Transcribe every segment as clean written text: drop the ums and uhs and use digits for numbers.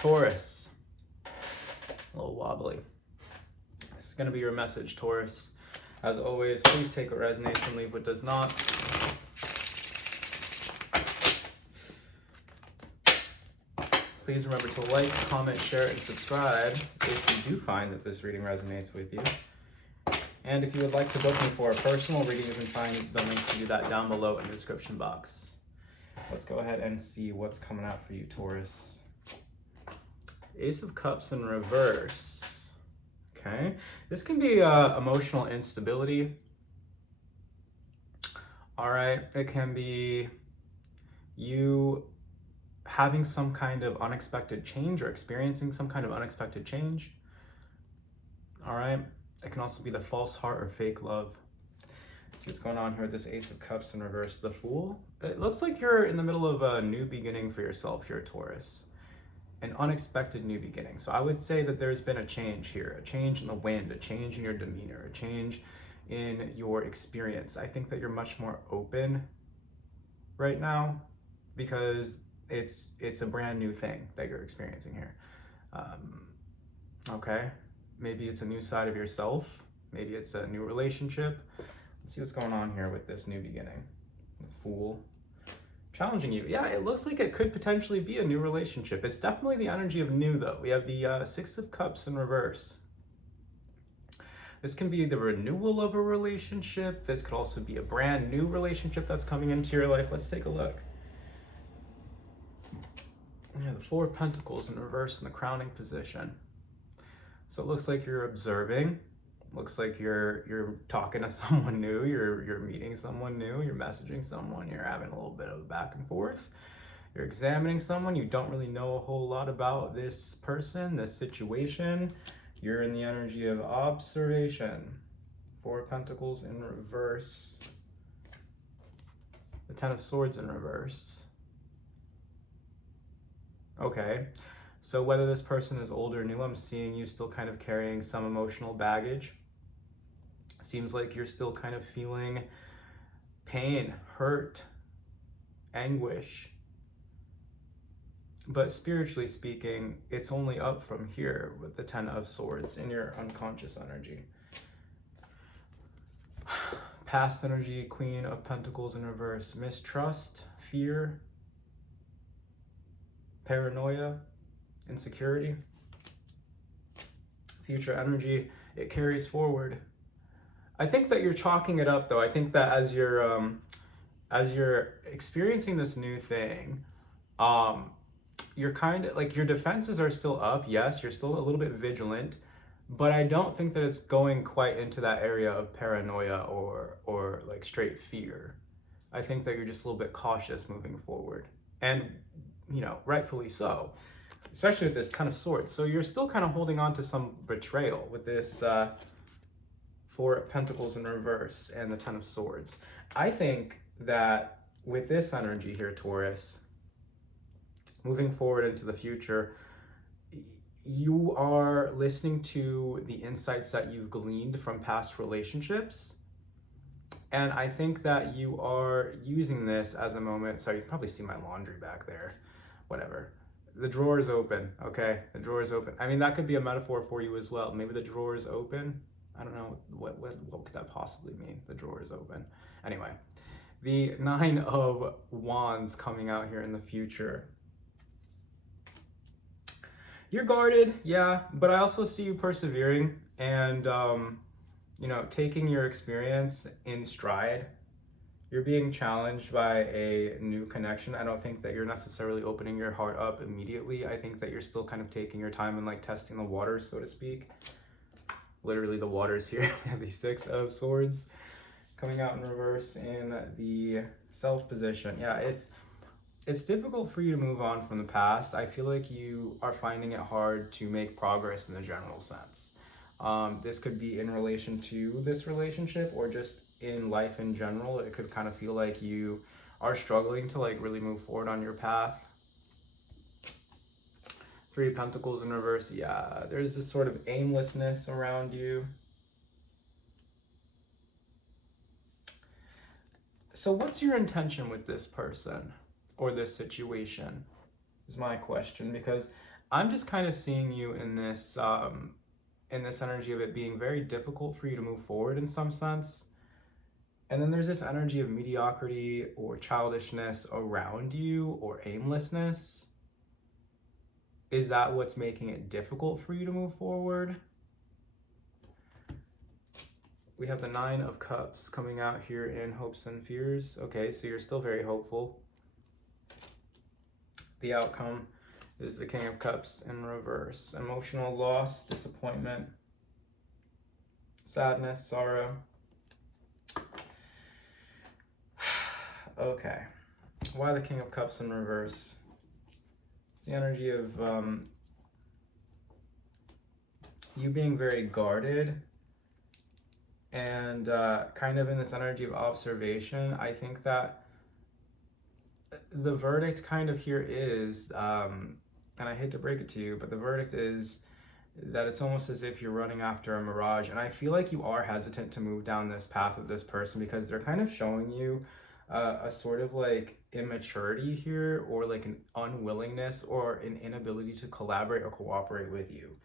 Taurus, a little wobbly. This is going to be your message, Taurus. As always, please take what resonates and leave what does not. Please remember to like, comment, share, and subscribe if you do find that this reading resonates with you. And if you would like to book me for a personal reading, you can find the link to do that down below in the description box. Let's go ahead and see what's coming out for you, Taurus. Ace of Cups in reverse. Okay, this can be emotional instability. All right, it can be you having some kind of unexpected change or experiencing some kind of unexpected change. All right, it can also be the false heart or fake love. Let's see what's going on here with this Ace of Cups in reverse, the Fool. It looks like you're in the middle of a new beginning for yourself here, Taurus. An unexpected new beginning. So I would say that there's been a change here, a change in the wind, a change in your demeanor, a change in your experience. I think that you're much more open right now because it's a brand new thing that you're experiencing here. Okay, maybe it's a new side of yourself. Maybe it's a new relationship. Let's see what's going on here with this new beginning. The Fool. Challenging you. Yeah, it looks like it could potentially be a new relationship. It's definitely the energy of new, though. We have the Six of Cups in reverse. This can be the renewal of a relationship. This could also be a brand new relationship that's coming into your life. Let's take a look. Yeah, the Four of Pentacles in reverse in the crowning position. So it looks like you're observing. Looks like you're talking to someone new, you're meeting someone new, you're messaging someone, you're having a little bit of a back and forth. You're examining someone, you don't really know a whole lot about this person, this situation. You're in the energy of observation. Four of Pentacles in reverse. The Ten of Swords in reverse. Okay, so whether this person is old or new, I'm seeing you still kind of carrying some emotional baggage. Seems like you're still kind of feeling pain, hurt, anguish. But spiritually speaking, it's only up from here with the Ten of Swords in your unconscious energy. Past energy, Queen of Pentacles in reverse. Mistrust, fear, paranoia, insecurity. Future energy, it carries forward. I think that you're chalking it up, though. I think that as you're experiencing this new thing, you're kind of like, your defenses are still up. Yes, you're still a little bit vigilant, but I don't think that it's going quite into that area of paranoia or like straight fear. I think that you're just a little bit cautious moving forward, and you know, rightfully so, especially with this Ten of Swords. So you're still kind of holding on to some betrayal with this Four of Pentacles in reverse and the Ten of Swords. I think that with this energy here, Taurus, moving forward into the future, you are listening to the insights that you've gleaned from past relationships. And I think that you are using this as a moment. Sorry, you can probably see my laundry back there. Whatever. The drawer is open, okay? The drawer is open. I mean, that could be a metaphor for you as well. Maybe the drawer is open. I don't know, what could that possibly mean? The drawer is open. Anyway, the Nine of Wands coming out here in the future. You're guarded, yeah, but I also see you persevering and, you know, taking your experience in stride. You're being challenged by a new connection. I don't think that you're necessarily opening your heart up immediately. I think that you're still kind of taking your time and like testing the waters, so to speak. Literally the waters here. We have the Six of Swords coming out in reverse in the Self position. Yeah, it's difficult for you to move on from the past. I feel like you are finding it hard to make progress in the general sense. This could be in relation to this relationship or just in life in general. It could kind of feel like you are struggling to like really move forward on your path. Three of Pentacles in reverse. Yeah, there's this sort of aimlessness around you. So what's your intention with this person or this situation is my question, because I'm just kind of seeing you in this energy of it being very difficult for you to move forward in some sense. And then there's this energy of mediocrity or childishness around you or aimlessness. Is that what's making it difficult for you to move forward? We have the Nine of Cups coming out here in hopes and fears. Okay, so you're still very hopeful. The outcome is the King of Cups in reverse. Emotional loss, disappointment, sadness, sorrow. Okay, why the King of Cups in reverse? It's the energy of you being very guarded and kind of in this energy of observation. I think that the verdict kind of here is, and I hate to break it to you, but the verdict is that it's almost as if you're running after a mirage. And I feel like you are hesitant to move down this path with this person because they're kind of showing you a sort of like immaturity here, or like an unwillingness or an inability to collaborate or cooperate with you.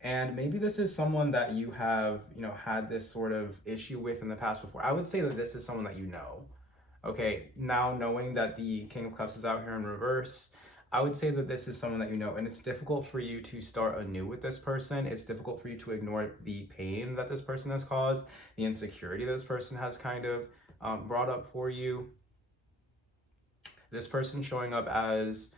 And maybe this is someone that you have, had this sort of issue with in the past before. I would say that this is someone that you know. Okay, now knowing that the King of Cups is out here in reverse, I would say that this is someone that you know, and it's difficult for you to start anew with this person. It's difficult for you to ignore the pain that this person has caused, the insecurity that this person has kind of brought up for you. This person showing up as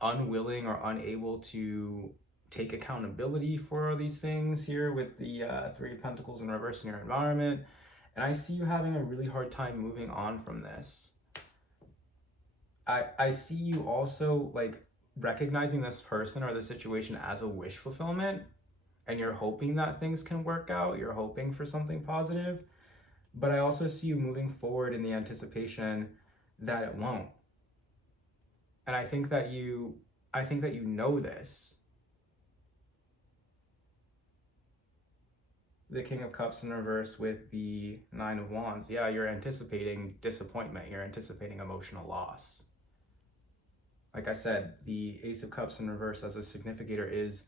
unwilling or unable to take accountability for these things here with the Three of Pentacles in reverse in your environment. And I see you having a really hard time moving on from this. I see you also like recognizing this person or the situation as a wish fulfillment, and you're hoping that things can work out. You're hoping for something positive. But I also see you moving forward in the anticipation that it won't. And I think that you know this. The King of Cups in reverse with the Nine of Wands. Yeah, you're anticipating disappointment. You're anticipating emotional loss. Like I said, the Ace of Cups in reverse as a significator is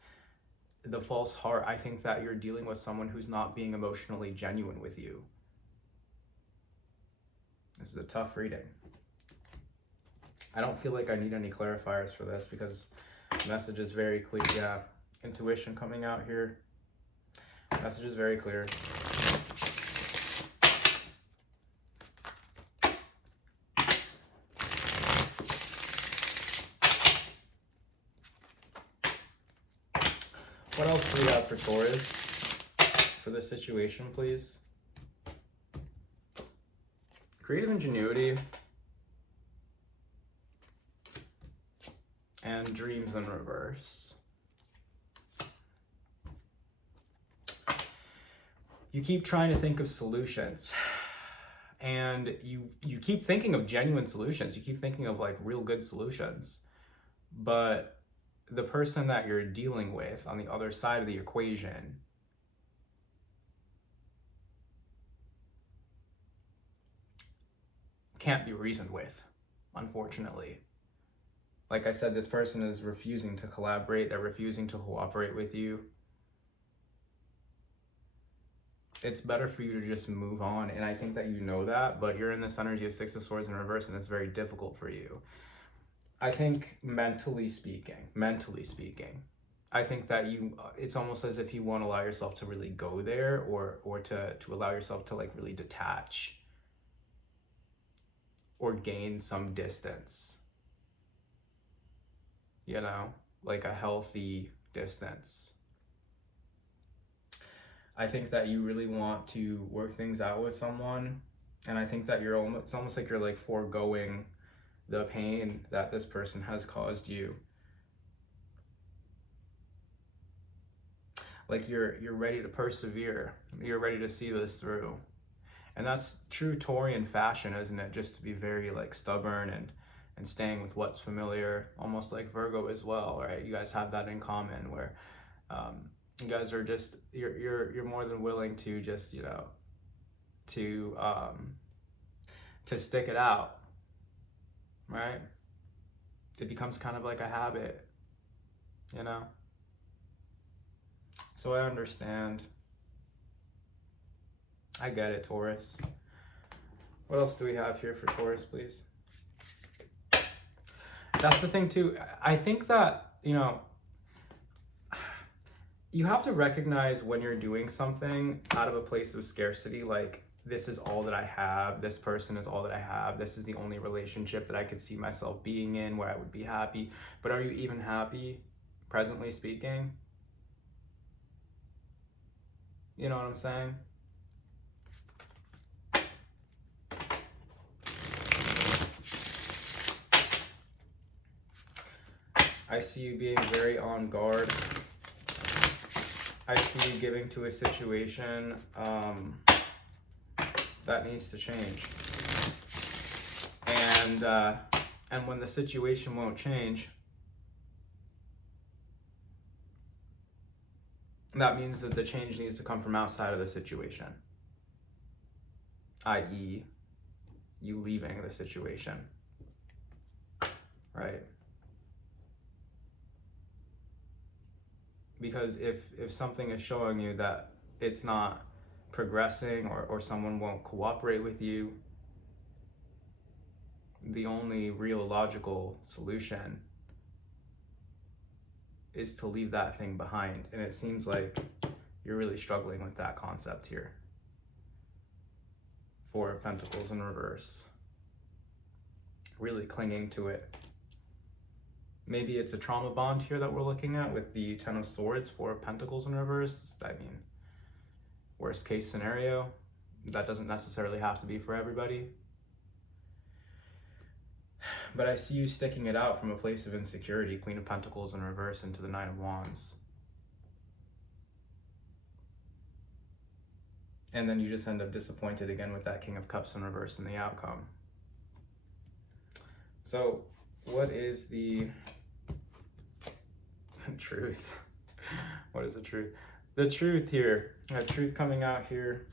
the false heart. I think that you're dealing with someone who's not being emotionally genuine with you. This is a tough reading. I don't feel like I need any clarifiers for this because the message is very clear. Yeah, intuition coming out here. Message is very clear. What else do we have for Taurus for this situation, please? Creative ingenuity and dreams in reverse. You keep trying to think of solutions, and you keep thinking of genuine solutions. You keep thinking of like real good solutions, but the person that you're dealing with on the other side of the equation can't be reasoned with, unfortunately. Like I said, this person is refusing to collaborate. They're refusing to cooperate with you. It's better for you to just move on. And I think that you know that, but you're in this energy of Six of Swords in reverse, and it's very difficult for you. I think mentally speaking, I think that it's almost as if you won't allow yourself to really go there, or to allow yourself to like really detach or gain some distance, like a healthy distance. I think that you really want to work things out with someone, and I think that it's almost like you're like foregoing the pain that this person has caused you. Like you're ready to persevere. You're ready to see this through. And that's true Taurian fashion, isn't it? Just to be very like stubborn and staying with what's familiar, almost like Virgo as well, right? You guys have that in common, where you guys are just you're more than willing to just to stick it out, right? It becomes kind of like a habit. you know? So I understand. I get it, Taurus. What else do we have here for Taurus, please? That's the thing too. I think that, you know, you have to recognize when you're doing something out of a place of scarcity, like, this is all that I have, this person is all that I have, this is the only relationship that I could see myself being in where I would be happy. But are you even happy, presently speaking? You know what I'm saying? I see you being very on guard. I see you giving to a situation that needs to change. And when the situation won't change, that means that the change needs to come from outside of the situation, i.e., you leaving the situation, right? Because if something is showing you that it's not progressing, or someone won't cooperate with you, the only real logical solution is to leave that thing behind. And it seems like you're really struggling with that concept here. Four of Pentacles in reverse. Really clinging to it. Maybe it's a trauma bond here that we're looking at with the Ten of Swords, Four of Pentacles in reverse. I mean, worst case scenario. That doesn't necessarily have to be for everybody. But I see you sticking it out from a place of insecurity. Queen of Pentacles in reverse into the Nine of Wands. And then you just end up disappointed again with that King of Cups in reverse in the outcome. So what is the truth? What is the truth? The truth here. I have truth coming out here.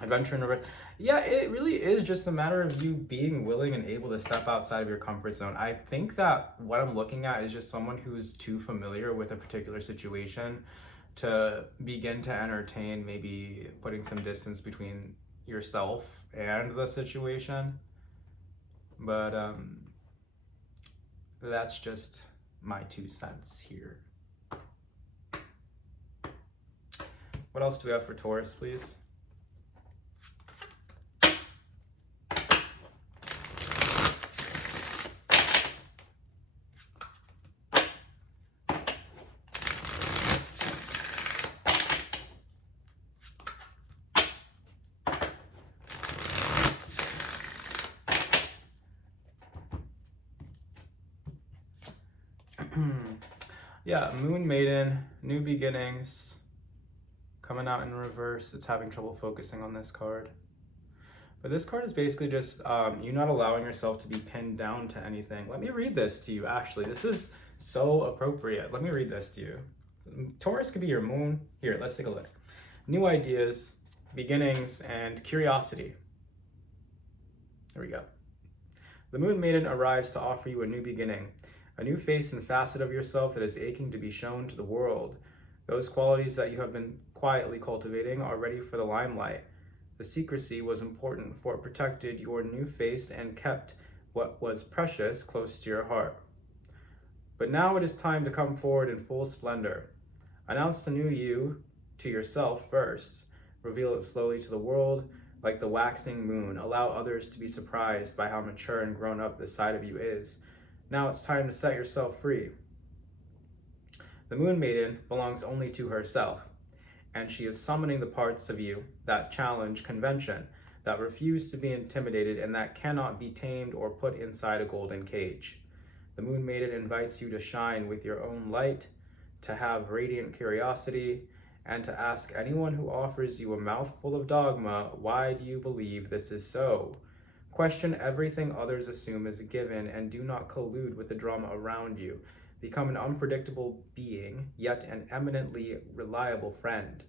Adventure in reverse. Yeah, it really is just a matter of you being willing and able to step outside of your comfort zone. I think that what I'm looking at is just someone who's too familiar with a particular situation to begin to entertain maybe putting some distance between yourself and the situation. But that's just my 2 cents here. What else do we have for Taurus, please? Yeah, Moon Maiden, new beginnings, coming out in reverse. It's having trouble focusing on this card. But this card is basically just you not allowing yourself to be pinned down to anything. Let me read this to you, actually. This is so appropriate. Let me read this to you. Taurus could be your moon. Here, let's take a look. New ideas, beginnings, and curiosity. There we go. The Moon Maiden arrives to offer you a new beginning. A new face and facet of yourself that is aching to be shown to the world. Those qualities that you have been quietly cultivating are ready for the limelight. The secrecy was important, for it protected your new face and kept what was precious close to your heart. But now it is time to come forward in full splendor. Announce the new you to yourself first. Reveal it slowly to the world, like the waxing moon. Allow others to be surprised by how mature and grown up this side of you is. Now it's time to set yourself free. The Moon Maiden belongs only to herself, and she is summoning the parts of you that challenge convention, that refuse to be intimidated, and that cannot be tamed or put inside a golden cage. The Moon Maiden invites you to shine with your own light, to have radiant curiosity, and to ask anyone who offers you a mouthful of dogma, why do you believe this is so? Question everything others assume is a given, and do not collude with the drama around you. Become an unpredictable being, yet an eminently reliable friend.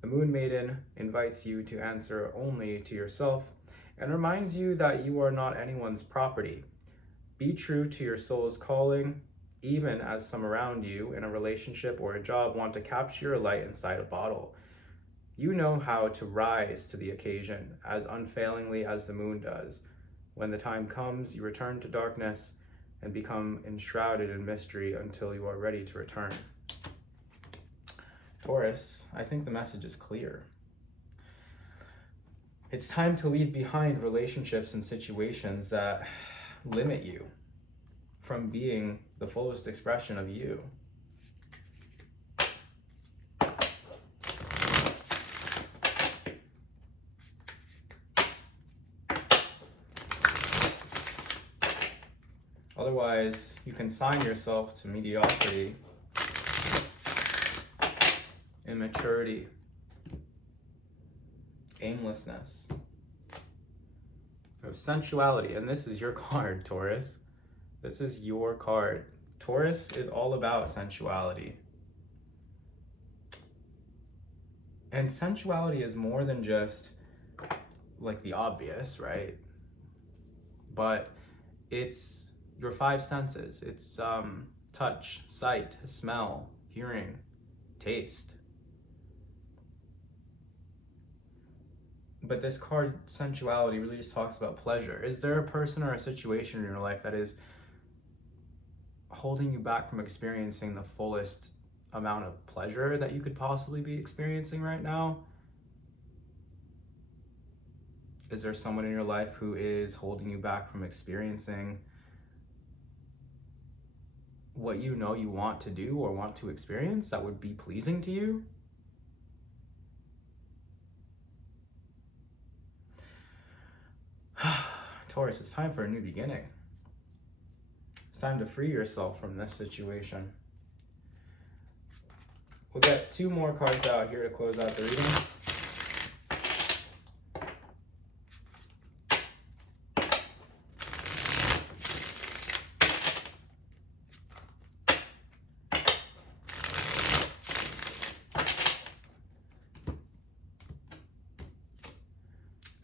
The Moon Maiden invites you to answer only to yourself, and reminds you that you are not anyone's property. Be true to your soul's calling, even as some around you in a relationship or a job want to capture your light inside a bottle. You know how to rise to the occasion as unfailingly as the moon does. When the time comes, you return to darkness and become enshrouded in mystery until you are ready to return. Taurus, I think the message is clear. It's time to leave behind relationships and situations that limit you from being the fullest expression of you. Otherwise, you consign yourself to mediocrity, immaturity, aimlessness, of sensuality. And this is your card, Taurus. This is your card. Taurus is all about sensuality. And sensuality is more than just like the obvious, right? But it's your five senses. It's touch, sight, smell, hearing, taste. But this card, sensuality, really just talks about pleasure. Is there a person or a situation in your life that is holding you back from experiencing the fullest amount of pleasure that you could possibly be experiencing right now? Is there someone in your life who is holding you back from experiencing what you know you want to do or want to experience that would be pleasing to you? Taurus, it's time for a new beginning. It's time to free yourself from this situation. We'll get two more cards out here to close out the reading.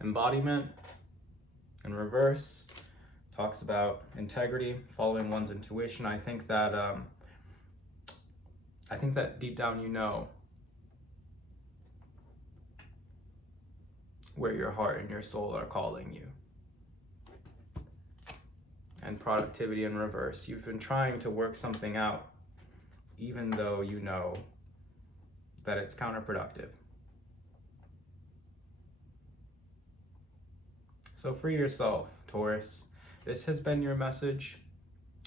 Embodiment in reverse talks about integrity, following one's intuition. I think that deep down you know where your heart and your soul are calling you. And productivity in reverse. You've been trying to work something out even though you know that it's counterproductive. So free yourself, Taurus. This has been your message.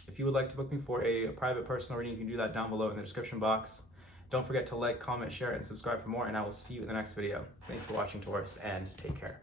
If you would like to book me for a private personal reading, you can do that down below in the description box. Don't forget to like, comment, share, and subscribe for more, and I will see you in the next video. Thank you for watching, Taurus, and take care.